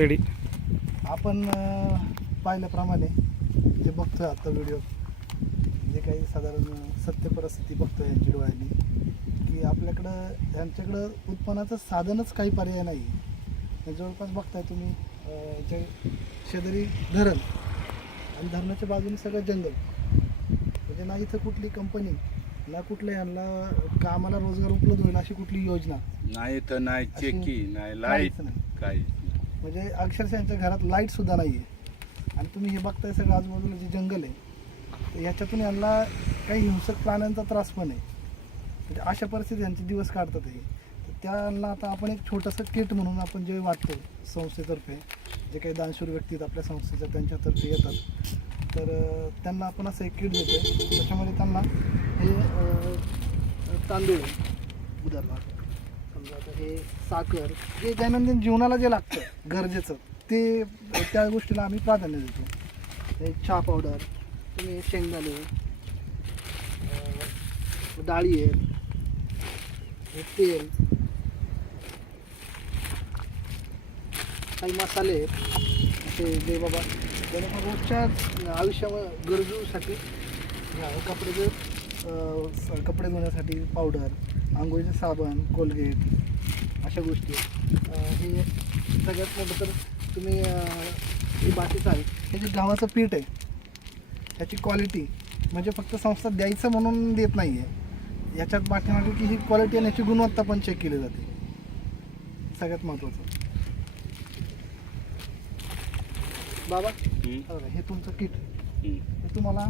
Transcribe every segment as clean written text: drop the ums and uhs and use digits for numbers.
Ready. आपण पाहिल्याप्रमाणे जे बघतोय आता व्हिडिओ, जे काही साधारण सत्य परिस्थिती बघतोय यांच्या डोळ्यांनी, की आपल्याकडं यांच्याकडं उत्पन्नाचं साधनच काही पर्याय नाही. जवळपास बघताय तुम्ही याच्या शेजारी धरण आणि धरणाच्या बाजूने सगळं जंगल, म्हणजे ना इथं कुठली कंपनी ना कुठल्या यांना कामाला रोजगार उपलब्ध होईल अशी कुठली योजना नाही, तर नाही चेकी नाही, लाईट काही. म्हणजे अक्षरशः यांच्या घरात लाईट सुद्धा नाही आहे. आणि तुम्ही हे बघताय सगळं आजूबाजूला जे जंगल आहे, तर याच्यातून यांना काही हिंसक प्राण्यांचा त्रास पण आहे. म्हणजे अशा परिस्थितीत यांचे दिवस काढतात हे. तर त्यांना आता आपण एक छोटंसं किट म्हणून आपण जे वाटतो संस्थेतर्फे, जे काही दानशूर व्यक्ती आहेत आपल्या संस्थेच्या त्यांच्यातर्फे येतात, तर त्यांना आपण असं एक किट देतो. त्याच्यामध्ये त्यांना हे तांदूळ उदाहरणार्थ समजा, आता हे साखर, जे दैनंदिन जीवनाला जे लागतं गरजेचं, ते त्या गोष्टीला आम्ही प्राधान्य देतो. हे चहा पावडर, तुम्ही शेंगदाणे, डाळी आहेत, हे तेल, काही मसाले आहेत असे जे बाबा ज्याने रोजच्या आयुष्यामध्ये गरजूसाठी कपडे धुण्यासाठी पावडर, आंघोळीचे साबण, कोलगेट, अशा गोष्टी. हे सगळ्यात मोठं तर तुम्ही ही बाकीचं आहे, हे जे गव्हाचं पीठ आहे त्याची क्वालिटी म्हणजे फक्त संस्था द्यायचं म्हणून देत नाही आहे, याच्यात पाठीमागे की ही क्वालिटी आणि याची गुणवत्ता पण चेक केली जाते. सगळ्यात महत्त्वाचं बाबा, हे तुमचं किट, हे तुम्हाला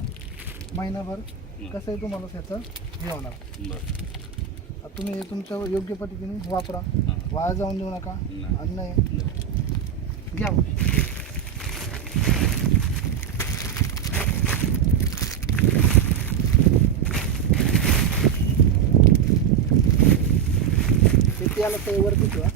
महिनाभर कसं आहे तुम्हाला त्याचं घ्यावं लागतं. तुम्ही हे तुमच्या योग्य पद्धतीने वापरा, वाया जाऊन देऊ नका. अन्न आहे, घ्या. ते त्याला ते वरती ठेवा.